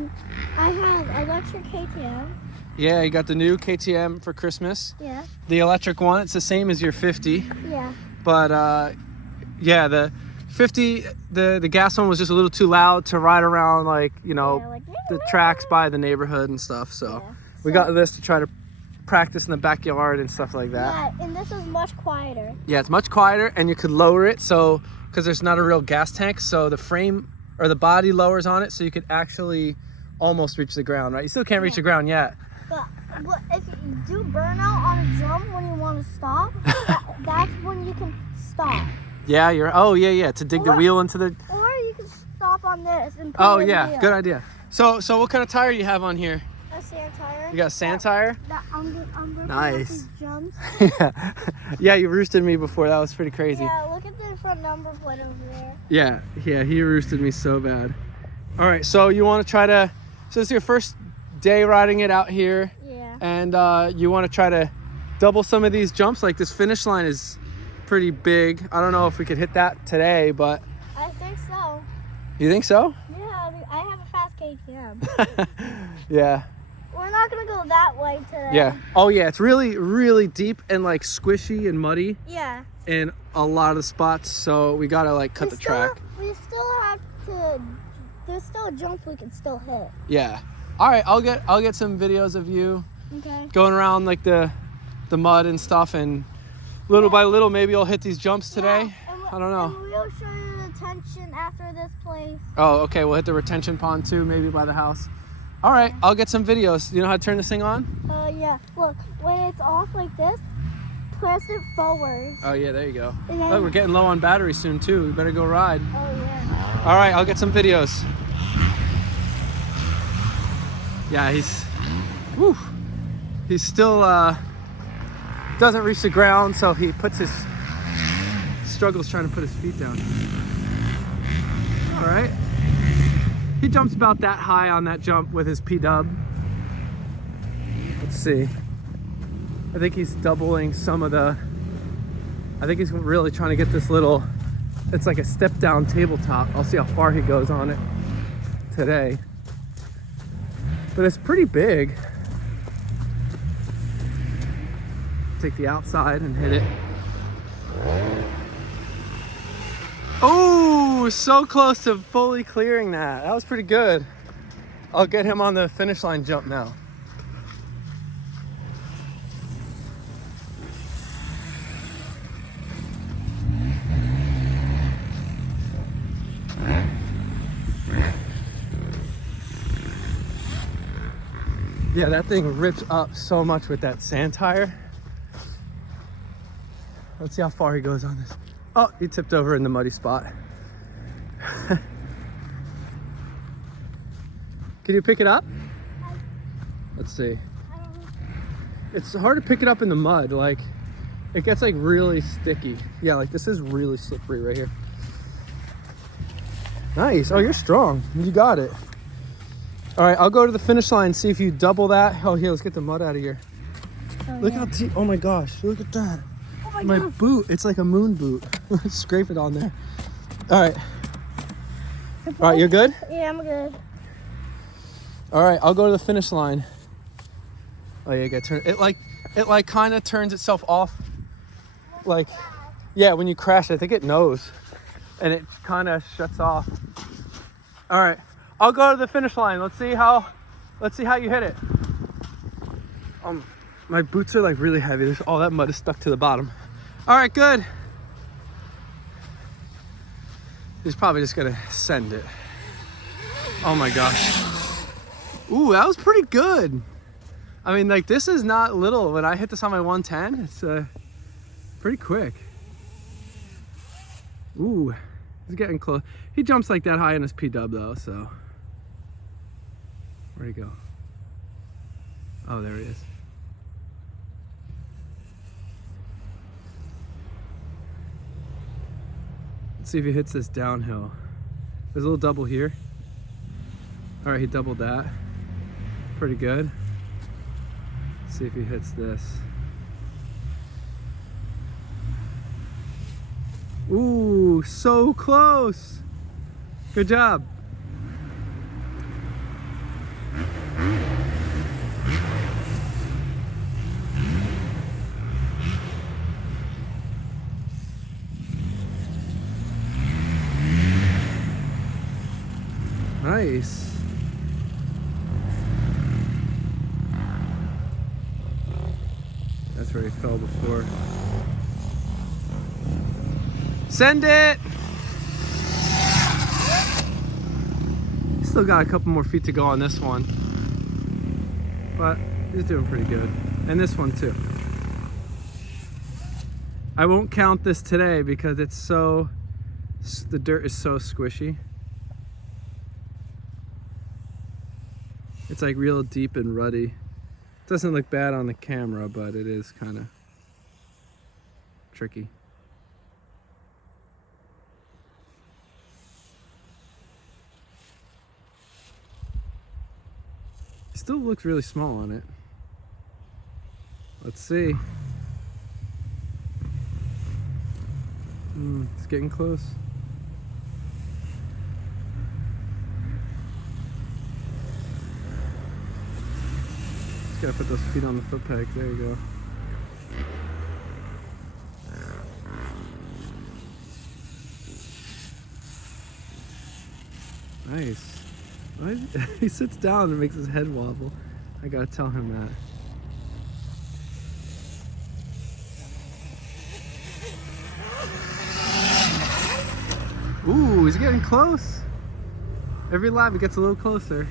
And I have electric KTM. Yeah, you got the new KTM for Christmas. Yeah. The electric one, it's the same as your 50. Yeah. But yeah, the 50, the gas one was just a little too loud to ride around, like, you know, Yeah, like, the tracks by the neighborhood and stuff. So we got this to try to practice in the backyard and stuff like that. Yeah, and this is much quieter. Yeah, it's much quieter, and you could lower it, so because there's not a real gas tank, so the frame or the body lowers on it, so you could actually almost reach the ground, right? You still can't reach the ground yet. But if you do burnout on a jump when you want to stop, that's when you can stop. Yeah, yeah, to dig the wheel into the... Or you can stop on this and put Oh it in yeah, the wheel. good idea. So what kind of tire you have on here? A sand tire. You got a sand tire? I'm Nice. these jumps. Yeah, you roosted me before. That was pretty crazy. Yeah, look at the front number plate over there. Yeah, he roosted me so bad. All right, so you want to try to... So this is your first day riding it out here. Yeah. And you want to try to double some of these jumps. Like this finish line is pretty big. I don't know if we could hit that today, but... I think so. You think so? Yeah, I have a fast KTM. Yeah. We're not going to go that way today. Yeah. Oh yeah, it's really, really deep and like squishy and muddy Yeah. in a lot of spots, so we gotta like cut the track. We still have to... There's still jumps we can still hit. Yeah. All right, I'll get some videos of you Okay. going around like the mud and stuff, and little by little maybe I'll hit these jumps today. Yeah, I don't know. And we'll show you the tension after this place. Oh, okay, we'll hit the retention pond too, maybe by the house. All right, I'll get some videos. You know how to turn this thing on? Yeah. Look, when it's off like this, press it forward. Oh yeah, there you go. And then, Look, we're getting low on battery soon too. We better go ride. oh yeah. All right, I'll get some videos. Yeah, he's still doesn't reach the ground, so he struggles trying to put his feet down. All right. He jumps about that high on that jump with his P-dub. Let's see. I think he's doubling some of the... I think he's really trying to get this little... It's like a step-down tabletop. I'll see how far he goes on it today. But it's pretty big. Take the outside and hit it. Oh, so close to fully clearing that. That was pretty good. I'll get him on the finish line jump now. Yeah, that thing rips up so much with that sand tire. Let's see how far he goes on this. Oh, he tipped over in the muddy spot. Can you pick it up? Let's see. It's hard to pick it up in the mud. Like, it gets like really sticky. Yeah, like this is really slippery right here. Nice. Oh, you're strong. You got it. All right, I'll go to the finish line and see if you double that. Oh, here, let's get the mud out of here. Oh, Look how deep. Oh my gosh, look at that. Oh My God. boot, it's like a moon boot. Scrape it on there. All right. All right, you're good? Yeah, I'm good. All right, I'll go to the finish line. Oh yeah, get turned. It like kind of turns itself off. Like, yeah, when you crash, I think it knows, and it kind of shuts off. All right, I'll go to the finish line. Let's see how you hit it. My boots are like really heavy. There's all that mud is stuck to the bottom. All right, good. He's probably just gonna send it. Oh my gosh. Ooh, that was pretty good. I mean, like, this is not little. When I hit this on my 110, it's pretty quick. Ooh, he's getting close. He jumps like that high in his P-dub though, so. Where'd he go? Oh, there he is. Let's see if he hits this downhill. There's a little double here. All right, he doubled that. Pretty good. Let's see if he hits this. Ooh, so close. Good job. Nice. That's where he fell before. Send it! Still got a couple more feet to go on this one. But he's doing pretty good. And this one too. I won't count this today because it's so, the dirt is so squishy. It's like real deep and ruddy. Doesn't look bad on the camera, but it is kind of tricky. Still looks really small on it. Let's see. It's getting close. Just gotta put those feet on the foot pegs. There you go. Nice. He sits down and makes his head wobble. I gotta tell him that. Ooh, he's getting close. Every lap he gets a little closer.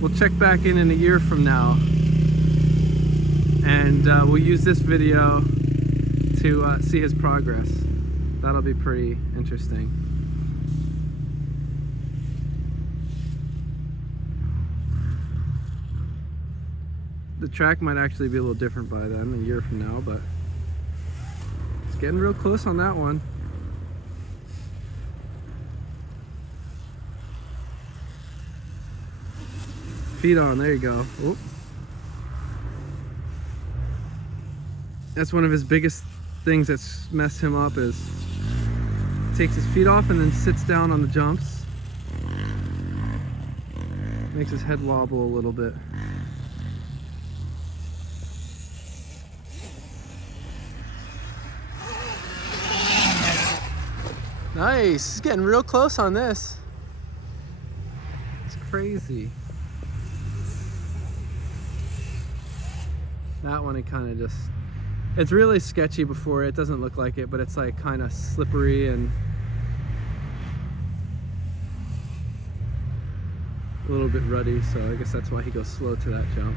We'll check back in a year from now, and we'll use this video to see his progress. That'll be pretty interesting. The track might actually be a little different by then, a year from now, but it's getting real close on that one. Feet on, there you go. Whoop. That's one of his biggest things that's messed him up, is takes his feet off and then sits down on the jumps. Makes his head wobble a little bit. Nice, he's getting real close on this. It's crazy. That one, it kind of just, it's really sketchy before. It doesn't look like it, but it's like kind of slippery and a little bit ruddy, so I guess that's why he goes slow to that jump.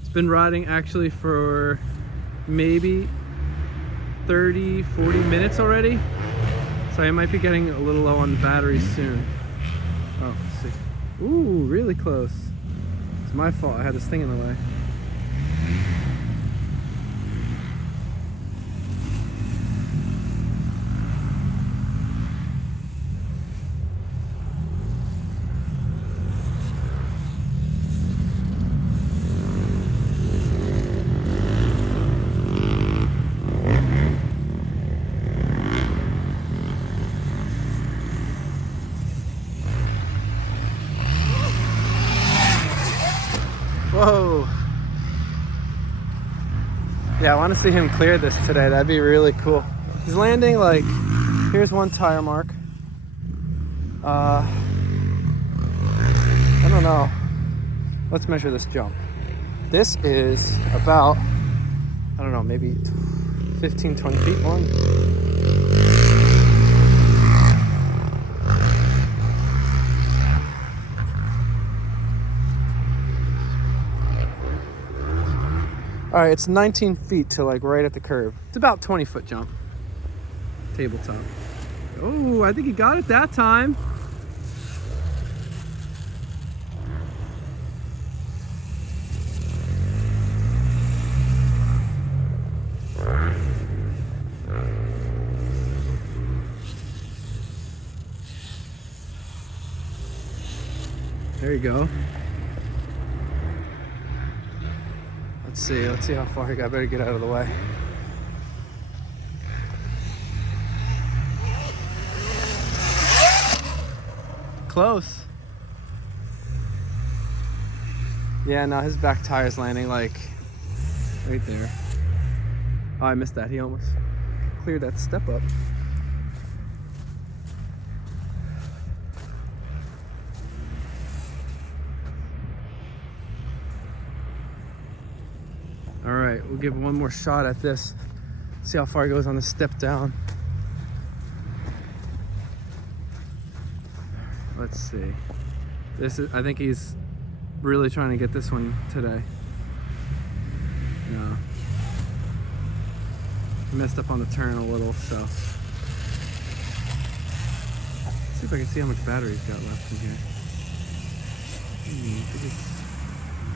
It's been riding actually for maybe 30, 40 minutes already, so I might be getting a little low on the batteries soon. Oh, let's see. Ooh, really close. It's my fault, I had this thing in the way. Whoa. Yeah, I want to see him clear this today. That'd be really cool. He's landing like, here's one tire mark. I don't know. Let's measure this jump. This is about, I don't know, maybe 15, 20 feet long. All right, it's 19 feet to like right at the curb. It's about 20-foot jump. Tabletop. Oh, I think he got it that time. There you go. Let's see how far he got. Better get out of the way. close. Yeah, now his back tire's landing like right there. Oh, I missed that. He almost cleared that step up. All right, we'll give one more shot at this. See how far he goes on the step down. Let's see. This is, I think he's really trying to get this one today. No. He messed up on the turn a little, so. Let's see if I can see how much battery he's got left in here. I think it's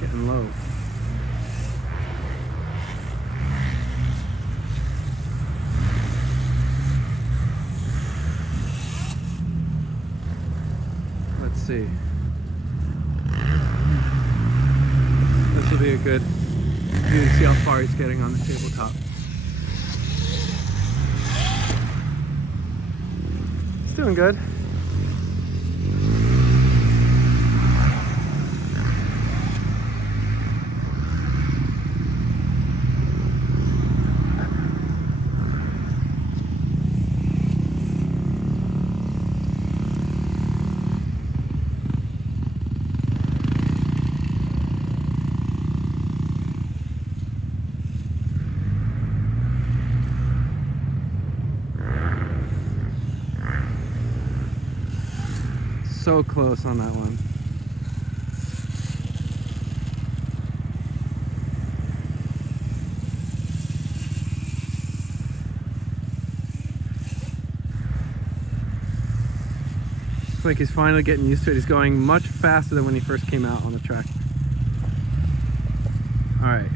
getting low. Let's see. This will be a good view to see how far he's getting on the tabletop. He's doing good. So close on that one. Looks like he's finally getting used to it. He's going much faster than when he first came out on the track. All right,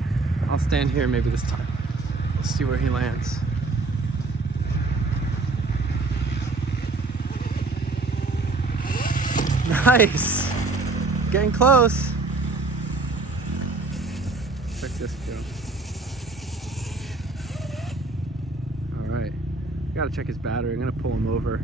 I'll stand here maybe this time. Let's see where he lands. Nice! Getting close. Check this go. Alright. Gotta check his battery. I'm gonna pull him over.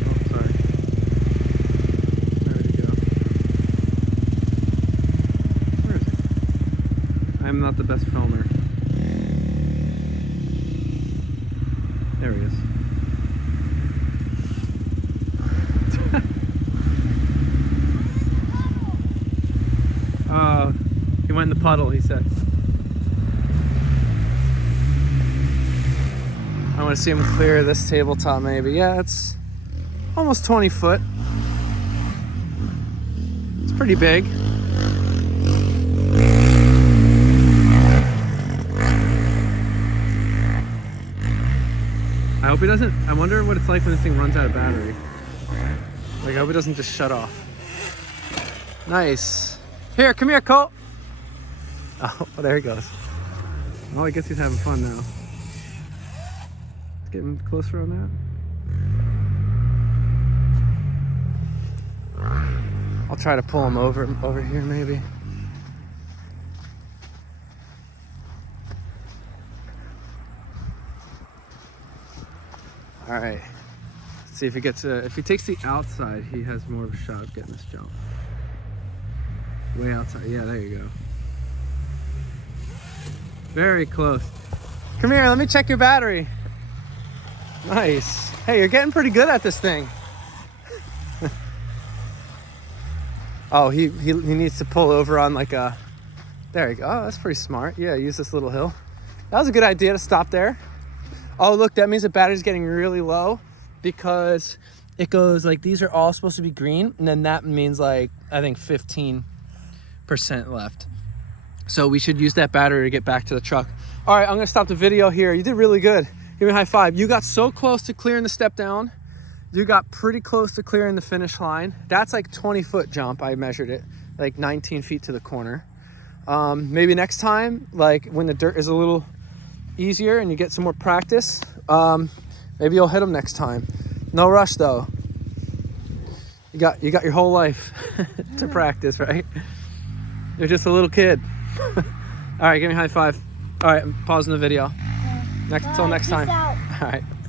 Oh, sorry. There we go. Where is he? I'm not the best filmer. There he is. He went in the puddle, he said. I want to see him clear this tabletop maybe. Yeah, it's almost 20 foot. It's pretty big. I hope he doesn't, I wonder what it's like when this thing runs out of battery. Like, I hope it doesn't just shut off. Nice. Here, come here, Colt. Oh, there he goes. Well, I guess he's having fun now. Let's get him closer on that. I'll try to pull him over here maybe. All right, let's see if he gets if he takes the outside, he has more of a shot of getting this jump. Way outside, yeah, there you go. Very close. Come here, let me check your battery. Nice. Hey, you're getting pretty good at this thing. Oh, he needs to pull over on like a, there you go. Oh, that's pretty smart. Yeah, use this little hill. That was a good idea to stop there. Oh, look, that means the battery's getting really low because it goes like, these are all supposed to be green. And then that means like, I think 15% left. So we should use that battery to get back to the truck. All right, I'm gonna stop the video here. You did really good. Give me a high five. You got so close to clearing the step down. You got pretty close to clearing the finish line. That's like 20-foot jump. I measured it, like 19 feet to the corner. Maybe next time, like when the dirt is a little easier and you get some more practice, maybe you'll hit them next time. No rush though. You got your whole life to practice, right? You're just a little kid. All right, give me a high five. All right, I'm pausing the video. Till next Peace time. out. All right.